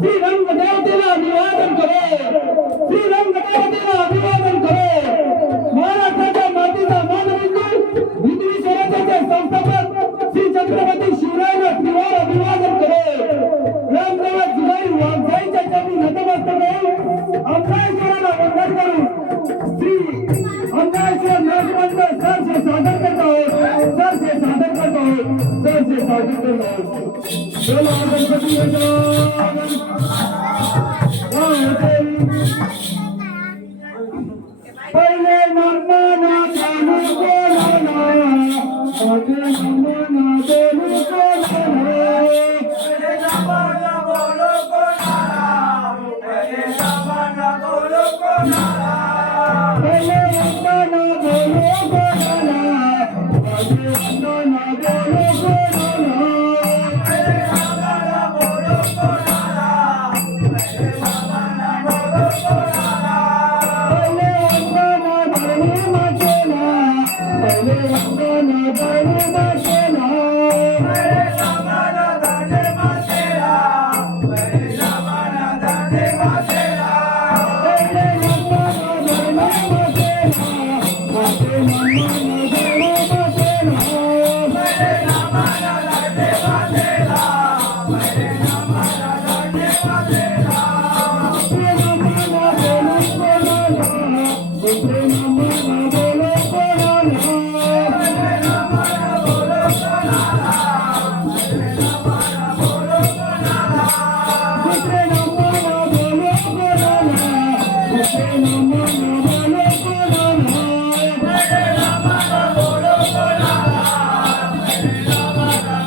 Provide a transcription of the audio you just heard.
श्रीरंग देवतेला अभिवादन करे, श्रीरंग देवतेला अभिवादन करे. महाराष्ट्राच्या मातीचा मानबिंदू हिंदवी स्वराज्याचे संस्थापक श्री छत्रपती शिवरायांना त्रिवार अभिवादन करे. रामदेव जुलाई वाघाईच्या चरणी नतमस्तक होऊन अंबाईश्वराला वंदन करू. श्री अंबाईश्वर नागमंडळ सरसे सादर करता हो, सरसे सादर करता हो, सरसे सादर करता हो. बोला गणपती गजानन. पहिले नमना चालू कोणाला, आगे नमना बोलू कोणाला. पहिले नमना बोलू कोणाला, पहिले नमना बोलू कोणाला. पहिले नमना बोलू कोणाला, आगे नमना बोलू कोणाला. पहिले नमना बोलू कोणाला, पहिले नमना बोलू कोणाला. पहिले नमना धर्मी मातेला, पहिले नमना धर्मी मातेला. पहिले नमना धर्मी मातेला, पहिले नमना धर्मी मातेला. पहिले नमना धर्मी मातेला, पहिले नमना धर्मी मातेला. पहिले नमना धर्मी मातेला, पहिले नमना धर्मी मातेला. पहिले नमना बोलू कोणाला, पहिले नमना बोलू कोणाला. पहिले नमना बोलू कोणाला, पहिले नमना बोलू कोणाला. पहिले नमना बोलू कोणाला, पहिले नमना बोलू कोणाला. पहिले नमना बोलू कोणाला, पहिले नमना